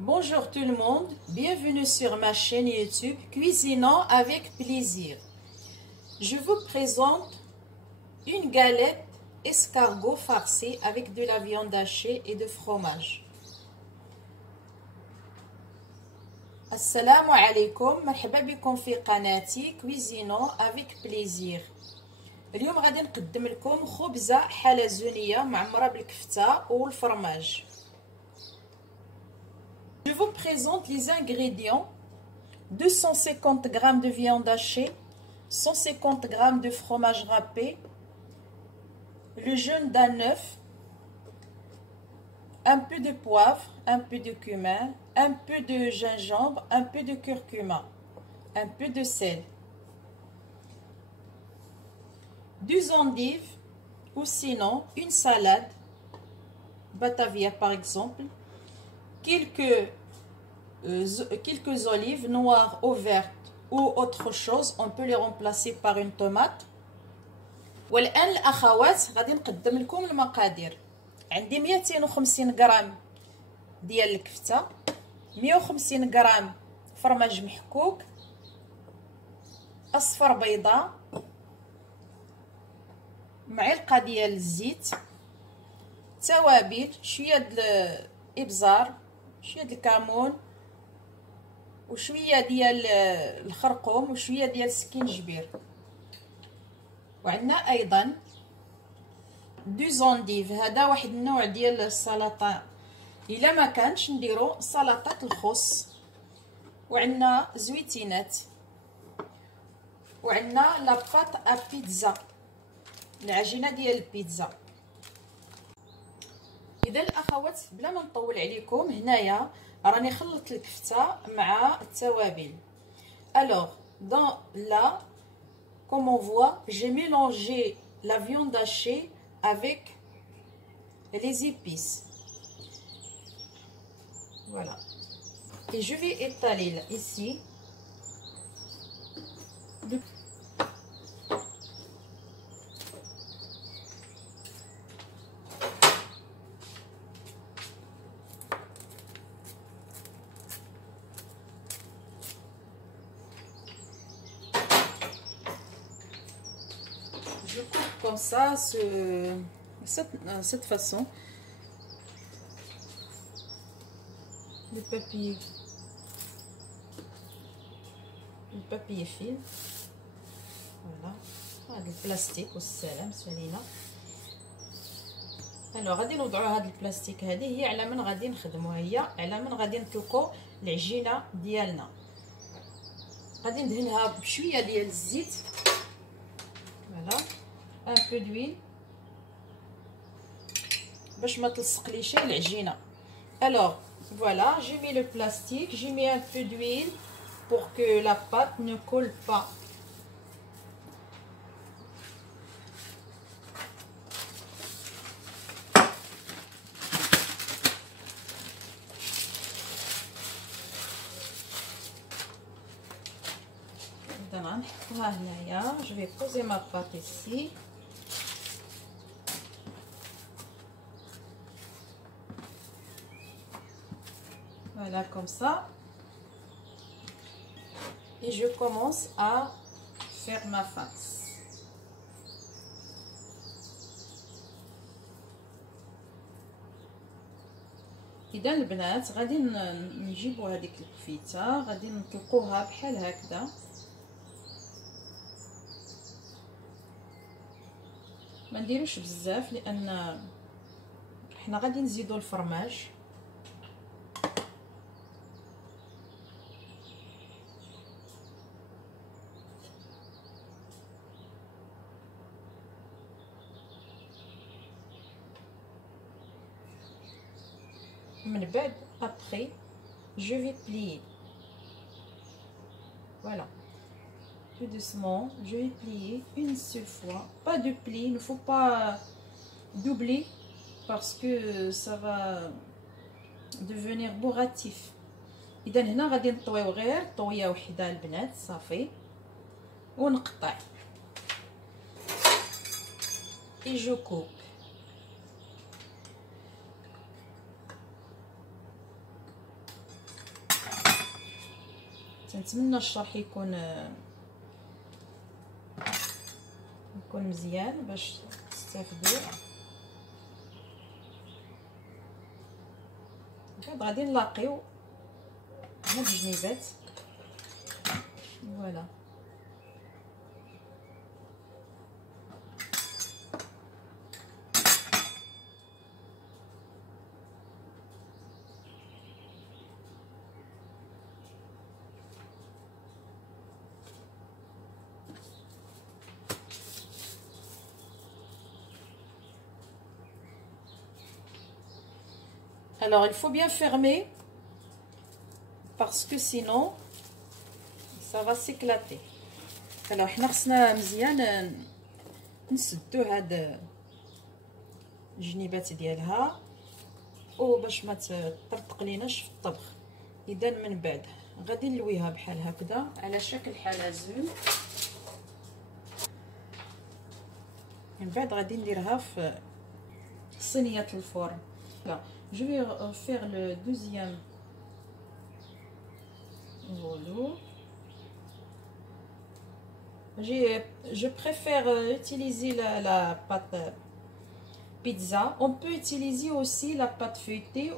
Bonjour tout le monde, bienvenue sur ma chaîne YouTube Cuisinons avec plaisir. Je vous présente une galette escargot farcie avec de la viande hachée et de fromage. Assalamu alaikum, مرحبا بكم في قناتي Cuisinons avec plaisir. اليوم غادي نقدم لكم خبزة حلزونية معمرة بالكفتة والفرماج. Je vous présente les ingrédients: 250 g de viande hachée, 150 g de fromage râpé, le jaune d'un œuf, un peu de poivre, un peu de cumin, un peu de gingembre, un peu de curcuma, un peu de sel, 2 endives ou sinon une salade, batavia par exemple, quelques olives noires ou vertes ou autre chose, on peut les remplacer par une tomate. والآن الأخوات غادي نقدم لكم المقادير. عندي 250 غرام ديال الكفتة، 150 غرام فرماج محكوك، أصفر بيضة، معلقة ديال الزيت، توابل، شوية د الإبزار، شويه ديال الكمون وشويه ديال الخرقوم وشويه ديال السكينجبير. وعندنا ايضا 2 زونديف، هذا واحد النوع ديال السلطه الا ما كانش نديرو سلطه الخس. وعندنا زويتينات، وعندنا لاباط ا بيتزا، العجينه ديال البيتزا. اذا الاخوات بلا ما نطول عليكم، هنايا راني خلطت الكفته مع التوابل. Alors dans là, comme on voit, j'ai mélangé la viande hachée avec les épices. Voilà. Et je vais étaler là, ici je coupe comme ça, cette façon, le papier film. Voilà, هذا البلاستيك والسلام سالينا. الو غادي نوضعوا هذا البلاستيك، هذه هي على من غادي نخدموا، هي على من غادي نطلقوا العجينه ديالنا. غادي ندهنها بشويه ديال الزيت، فوالا، ان بو دويل باش ما تلصقليش العجينه. Alors voilà, j'ai mis le plastique, j'ai mis un peu d'huile pour que la pâte ne colle pas. Je vais poser ma pâte ici. Voilà, comme ça. Et je commence à faire ma face. إذا البنات غادي نجيبوا هذيك الكفيته، غادي نطلقوها بحال هكذا. ما نديروش بزاف لان حنا غادي نزيدوا الفرماج. من بعد après je vais plier. Voilà, tout doucement je vais plier une seule fois, pas de pli, il ne faut pas doubler parce que ça va devenir bourratif. اذا هنا غادي نطويو غير طويه وحده البنات صافي ونقطع. et je coupe. نتمنى الشرح يكون مزيان باش تستافدوا. غادي نلاقيو هاد الجنيبات. فوالا alors il faut bien fermer parce que sinon ça va s'éclater. alors حنا خصنا مزيان نسدو هاد الجنيبات ديالها باش ما تطرطق ليناش في الطبخ. اذا من بعد غادي نلويها بحال هكذا على شكل حلزون. من بعد غادي نديرها في صينيه الفرن. Je vais faire le deuxième rouleau. Je préfère utiliser la pâte pizza. On peut utiliser aussi la pâte feuilletée,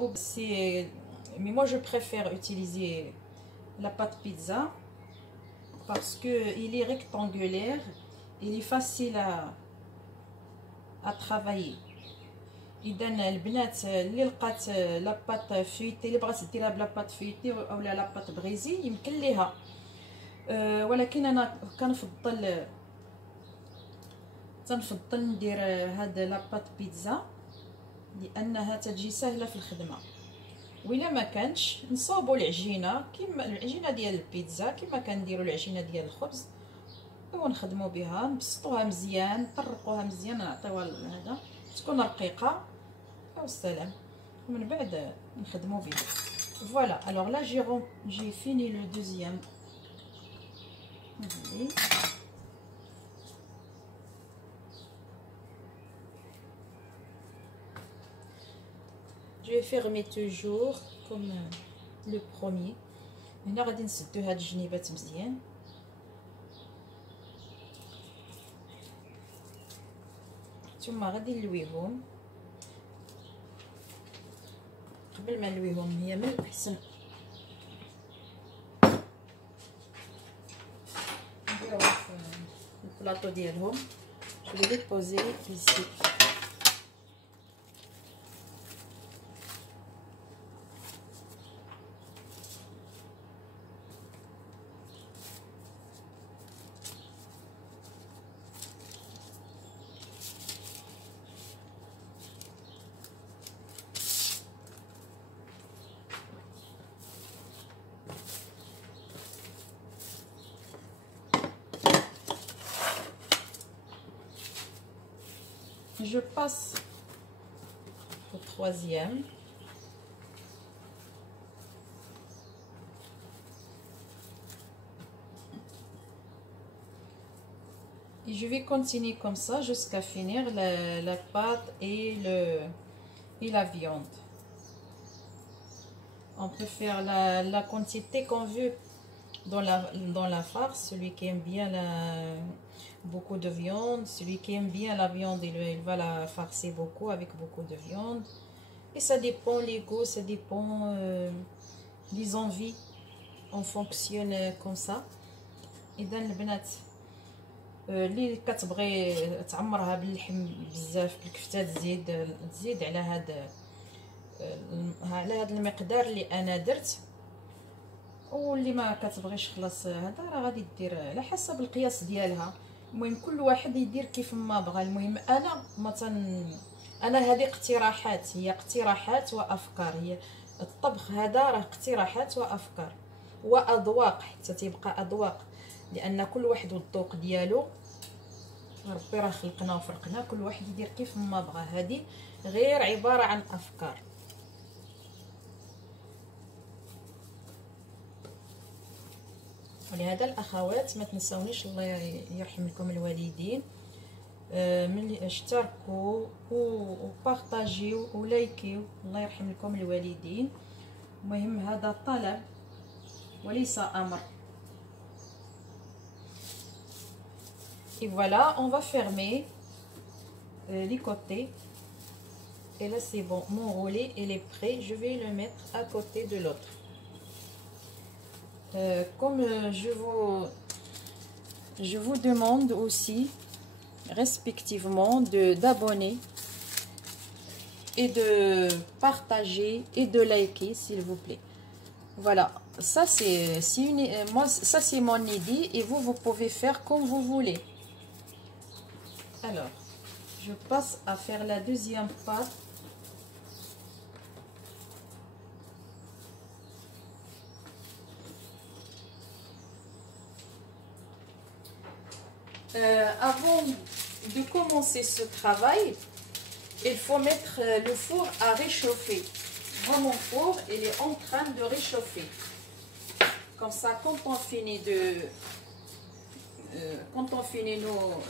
mais moi je préfère utiliser la pâte pizza parce que il est rectangulaire, il est facile à travailler. اذا البنات اللي لقات لاباط فيتي اللي بغات ديرها بلاباط فيتي اولا لاباط بغيزي يمكن ليها، ولكن انا تنفضل ندير هاد لاباط بيتزا لانها تجي سهله في الخدمه. وإلا ما كانش نصاوبوا العجينه كيما العجينه ديال البيتزا كيما كنديروا العجينه ديال الخبز ونخدموا بها، نبسطوها مزيان نطرقوها مزيان نعطيوها هذا تكون رقيقه والسلام، ومن بعد نخدموا بها. فوالا الوغ لا جي فيني لو دوزيام. Je vais fermer toujours comme le premier. هنا غادي نسدو هاد الجنيبات مزيان. ثم غادي نلويهم. قبل ما نلويهم هي من الاحسن نديروها في البلاطو ديالهم. جو لي بوزي ici. Je passe au troisième. Et je vais continuer comme ça jusqu'à finir la pâte et la viande. On peut faire la quantité qu'on veut dans la farce. Celui qui aime bien beaucoup de viande, celui qui aime bien la viande, il va la farcer beaucoup avec beaucoup de viande. Et ça dépend les goûts, ça dépend les envies. On fonctionne comme ça. إذا البنات اللي كتبغي تعمرها باللحم بزاف بالكفته تزيد على هذا المقدار اللي انا درت، واللي ما كتبغيش خلاص هذا راه غادي دير على حسب القياس ديالها. المهم كل واحد يدير كيف ما بغى. المهم انا هذه اقتراحات، هي اقتراحات وافكار. هي الطبخ هذا راه اقتراحات وافكار واذواق، حتى تيبقى اذواق، لان كل واحد والذوق ديالو. ربي راه خلقنا وفرقنا، كل واحد يدير كيف ما بغى. هذه غير عباره عن افكار. ولهذا الاخوات ما تنساونيش، الله يرحم لكم الوالدين، ملي اشتركوا وبارطاجيو ولايكيو، الله يرحم لكم الوالدين. المهم هذا طلب وليس امر. Et voilà, on va fermer les côtés. Et là, c'est bon. Mon roulé, il est prêt. Je vais le mettre à côté de l'autre. Comme je vous demande aussi, respectivement, d'abonner et de partager et de liker, s'il vous plaît. Voilà, ça c'est moi, ça c'est mon idée et vous pouvez faire comme vous voulez. Alors, je passe à faire la deuxième pâte. Avant de commencer ce travail, il faut mettre le four à réchauffer. Moi, mon four, il est en train de réchauffer. Comme ça, quand on finit nos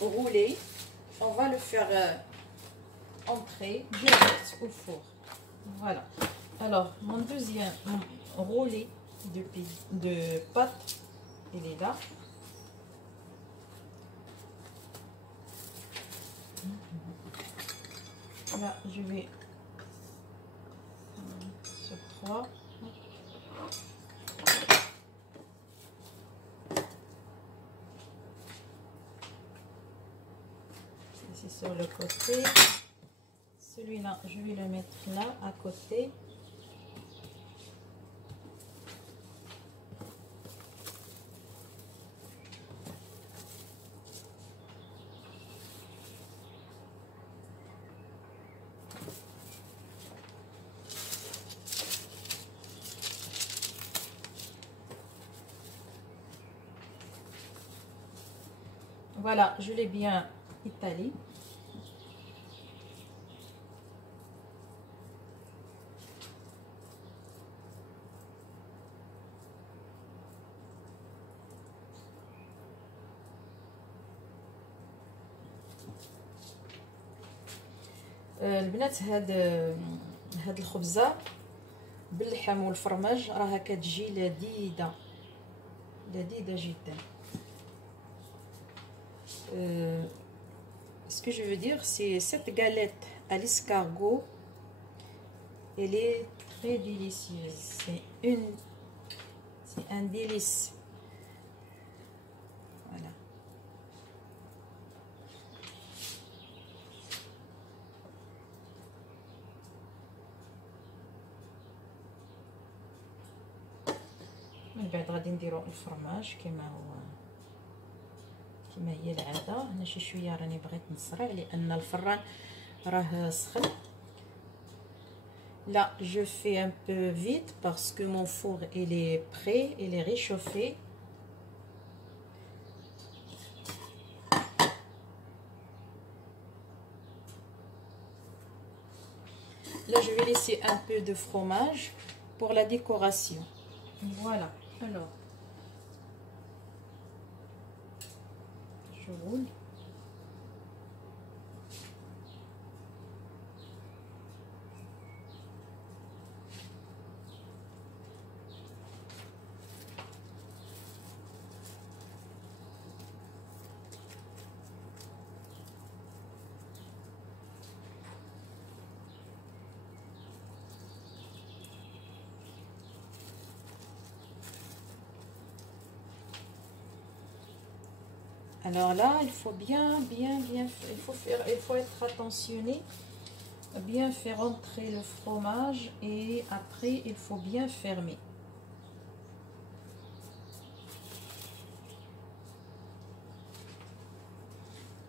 roulés, on va le faire entrer direct au four. Voilà. Alors, mon deuxième roulé de pâte, il est là. Là, je vais sur 3. Ici sur le côté. Celui-là, je vais le mettre là, à côté. Voilà, je l'ai bien étalé. البنات هاد الخبزه باللحم والفرماج راها كتجي لذيذه جدا. Ce que je veux dire, c'est cette galette à l'escargot, elle est très délicieuse. C'est un délice. Voilà. من بعد غادي نديرو الفرماج كما هي العاده. هنا شي شويه راني بغيت نسرع لان الفران راه سخن. Là, je fais un peu vite parce que mon four il est prêt, il est réchauffé. Là, je vais laisser un peu de fromage pour la décoration. Voilà. Alors, je roule. Alors là, il faut il faut être attentionné, bien faire entrer le fromage et après il faut bien fermer.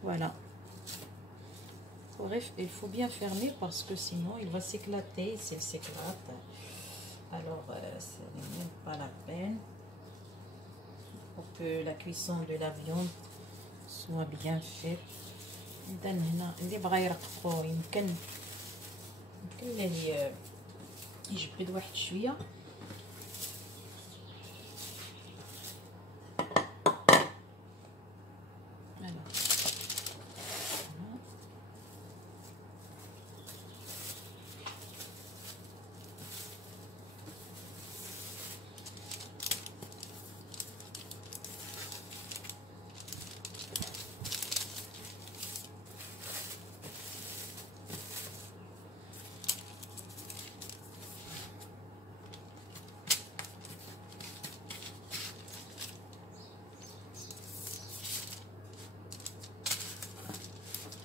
Voilà. Bref, il faut bien fermer parce que sinon il va s'éclater. S'il s'éclate, alors ce n'est même pas la peine. Pour que la cuisson de la viande soit bien faite. إذا هنا اللي بغى يرققو يمكن يجبد واحد شويه.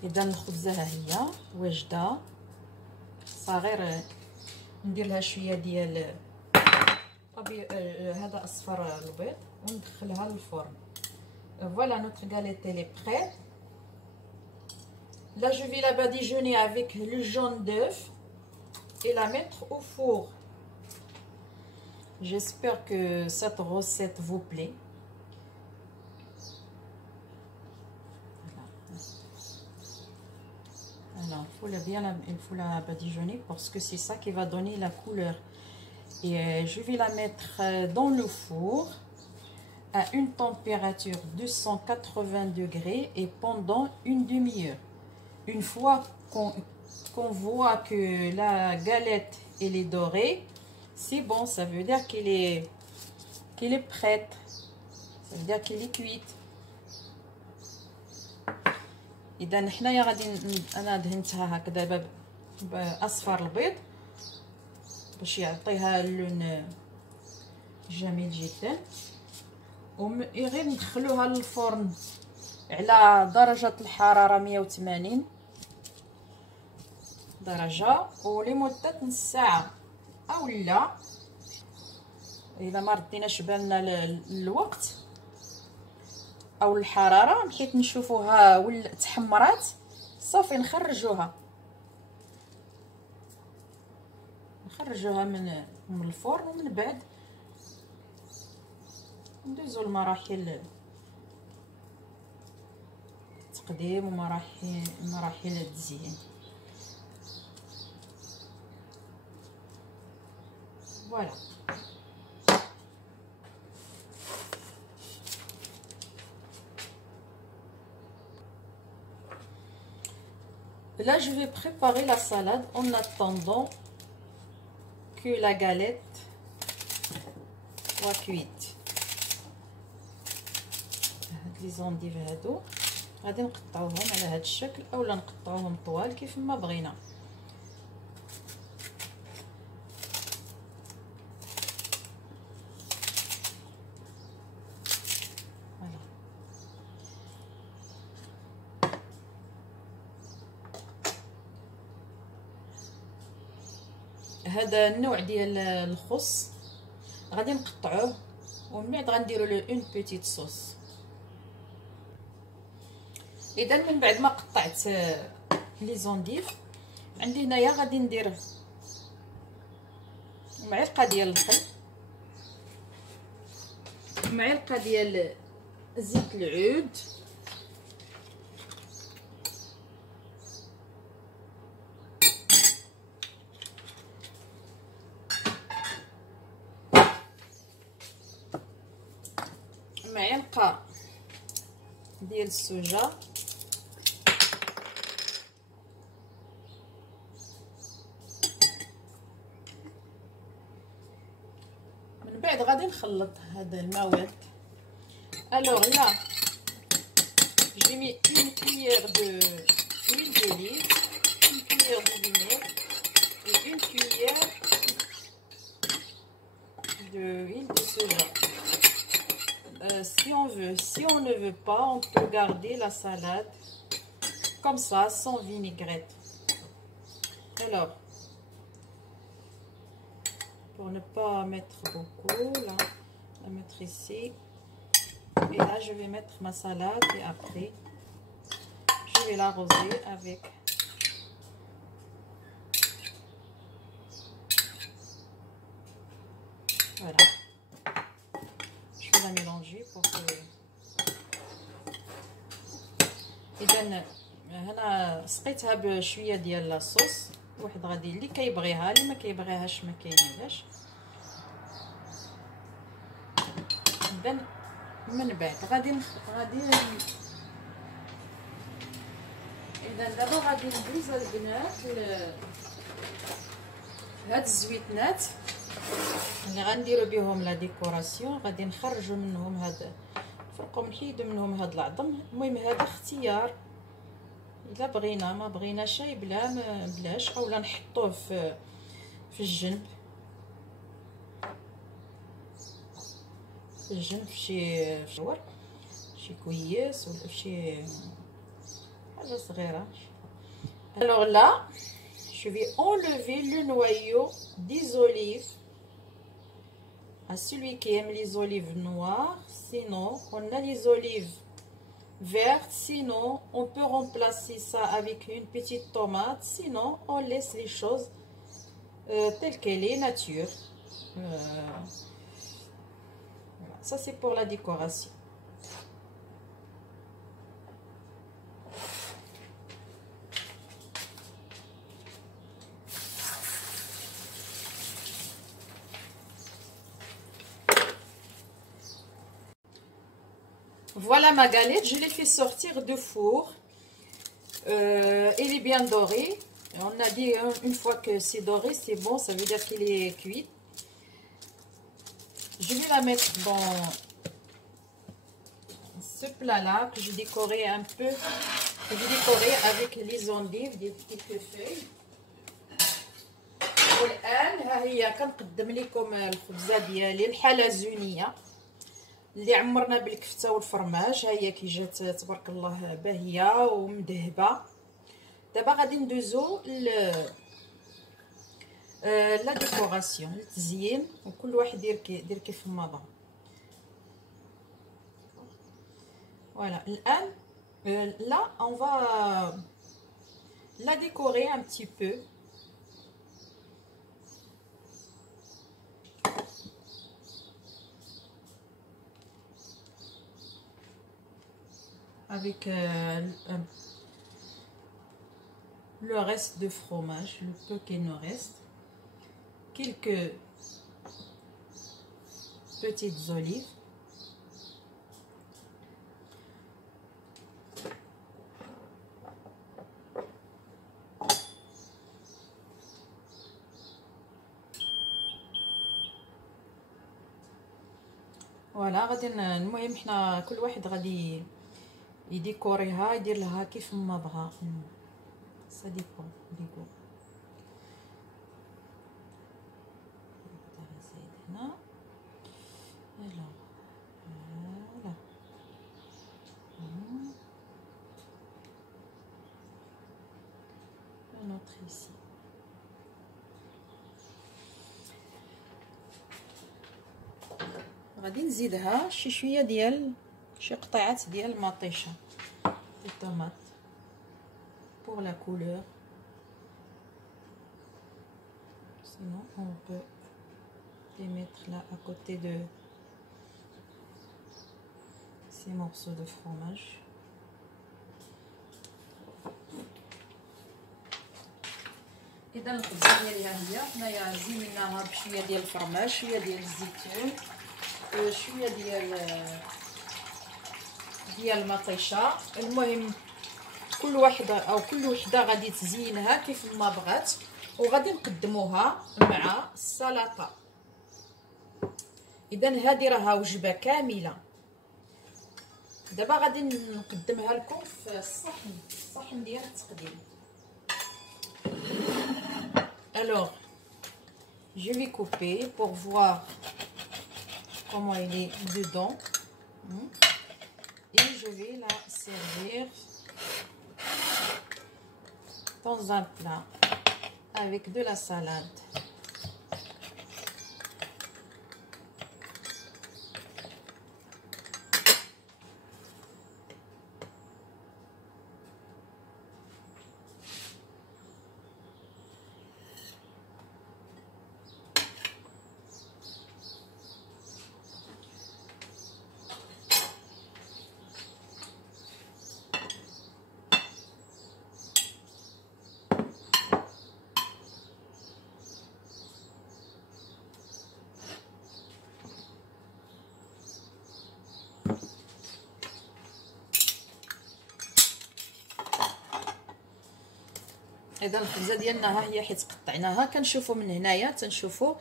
اذا الخبزه ها هي واجده، صغير ندير لها شويه ديال هذا اصفر البيض وندخلها للفرن. Voilà, notre galette elle est prête. Là je vais la badigeonner avec le jaune d'œuf et la mettre au four. J'espère que cette recette vous plaît. Alors il faut la badigeonner parce que c'est ça qui va donner la couleur. Et je vais la mettre dans le four à une température de 180 degrés et pendant une demi-heure. Une fois qu'on voit que la galette elle est dorée, c'est bon, ça veut dire qu'elle est prête, ça veut dire qu'elle est cuite. اذا حنايا غادي انا دهنتها هكذا باصفر البيض باش يعطيها اللون جميل جدا. وغير ندخلوها للفرن على درجة الحرارة 180 درجة ولمدة نص ساعة او لا. اذا ما رديناش بالنا الوقت او الحرارة بحيث نشوفوها ولات تحمرات صافي نخرجوها من الفرن. ومن بعد ندوزو لمراحل التقديم ومراحل التزيين. فوالا là je vais préparer la salade en attendant que la galette soit cuite. هاد لي زونديف هادو غادي نقطعوهم على هاد الشكل اولا نقطعوهم طوال كيف ما بغينا. هذا النوع ديال الخس غادي نقطعوه ومن بعد غنديرو له اون بيتيت صوص. اذا من بعد ما قطعت لي زونديف عندي هنايا غادي ندير معلقه ديال الخل، معلقه ديال زيت العود، معلقه ديال السوجه، من بعد غادي نخلط هذا المواد. الوغ là j'ai mis une cuillère de huile d'olive, une cuillère de vinaigre et une cuillère de huile de soja. Si on veut, si on ne veut pas, on peut garder la salade comme ça, sans vinaigrette. Alors, pour ne pas mettre beaucoup, là, on va mettre ici. Et là, je vais mettre ma salade et après, je vais l'arroser avec voilà. Je vais la mélanger pour que اذا هنا سقيتها بشويه ديال لاصوص. واحد غادي اللي كيبغيها، اللي ما كيبغيهاش ما كاينلاش. اذا من بعد غادي اذا دابا غادي ندوز البنات هاد الزويتنات اللي غنديروا بهم لا ديكوراسيون. غادي نخرجوا منهم هاد الفرقهم، نحيدوا منهم هاد العظم. المهم هذا اختيار، الا بغينا ما بغينا شاي بلاش، اولا نحطوه في الجنب في شي شور شي كويس ولا في شي Alors là, je vais enlever le noyau des olives à celui qui aime les olives noires. Sinon, on a les olives vertes. Sinon, on peut remplacer ça avec une petite tomate. Sinon, on laisse les choses telles qu'elles est, nature. Voilà. Ça, c'est pour la décoration. Voilà ma galette, je l'ai fait sortir du four. Elle est bien dorée. On a dit une fois que c'est doré, c'est bon, ça veut dire qu'il est cuit. Je vais la mettre dans ce plat-là que j'ai décoré un peu. J'ai décoré avec les endives, des petites feuilles. والآن ها هي كنقدم لكم الخبزة ديالي الحلزونية اللي عمرنا بالكفته والفرماج. ها هي كي جات تبارك الله باهيه ومذهبه. دابا غادي ندوزو لا ديكوراسيون، التزيين، وكل واحد يدير كيف ما بغا. فوالا الان là on va la décorer un petit peu. Avec le reste de fromage, le peu qu'il nous reste, quelques petites olives, فوالا. غادي المهم حنا كل واحد غادي يديكوريها، يدير لها كيف ما بغا. ça dépend du goût. هنا alors voilà. Un autre ici. غادي نزيدها شي شويه ديال شي قطيعات ديال المطيشه دي طوماط pour la couleur. Sinon on peut les mettre là à côté de ces morceaux de fromage. اذا الخبزه ديالي ها هي حنايا زيناها بشويه ديال الفرماج، شويه ديال الزيتون، شويه ديال المطيشه. المهم كل واحده او كل وحده غادي تزينها كيف ما بغات، وغادي نقدموها مع السلطه. اذا هذه راها وجبه كامله. دابا غادي نقدمها لكم في الصحن ديال التقديم. Alors je vais couper pour voir comment il est dedans et je vais la servir dans un plat avec de la salade. اذا الخبزه ديالنا ها هي حيت قطعناها كنشوفوا من هنايا تنشوفوا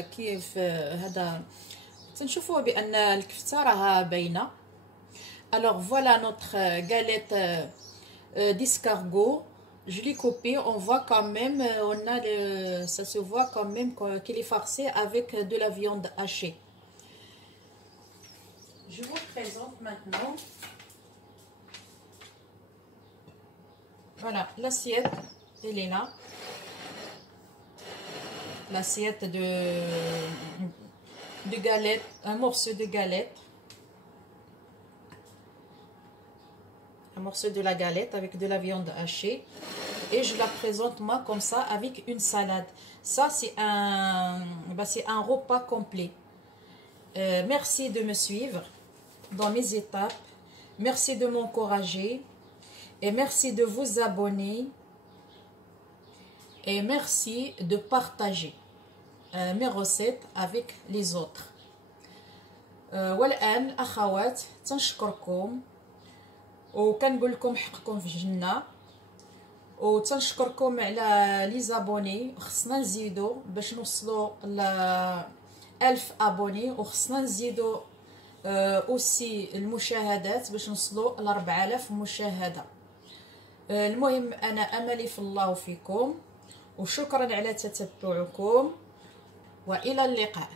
كيف هذا تنشوفوا بان الكفته راها باينه. Alors voilà notre galette d'escargot. Je l'ai coupé, on voit quand même, ça se voit quand même qu'il est farci avec de la viande hachée. Je vous présente maintenant Voilà, l'assiette, elle est là. L'assiette de galette, un morceau de galette. Un morceau de la galette avec de la viande hachée. Et je la présente moi comme ça avec une salade. Ça, c'est un repas complet. Merci de me suivre dans mes étapes. Merci de m'encourager. Et merci de vous abonner. Et merci de partager mes recettes avec les autres. والآن أخوات تنشكركم وكنقول لكم حقكم في الجنة وتنشكركم على لي زابوني. خصنا نزيدو باش نوصلوا ل 1000 ابوني وخصنا نزيدو اوسي المشاهدات باش نوصلوا ل 4000 مشاهده. المهم انا املي في الله وفيكم وشكرا على تتبعكم والى اللقاء.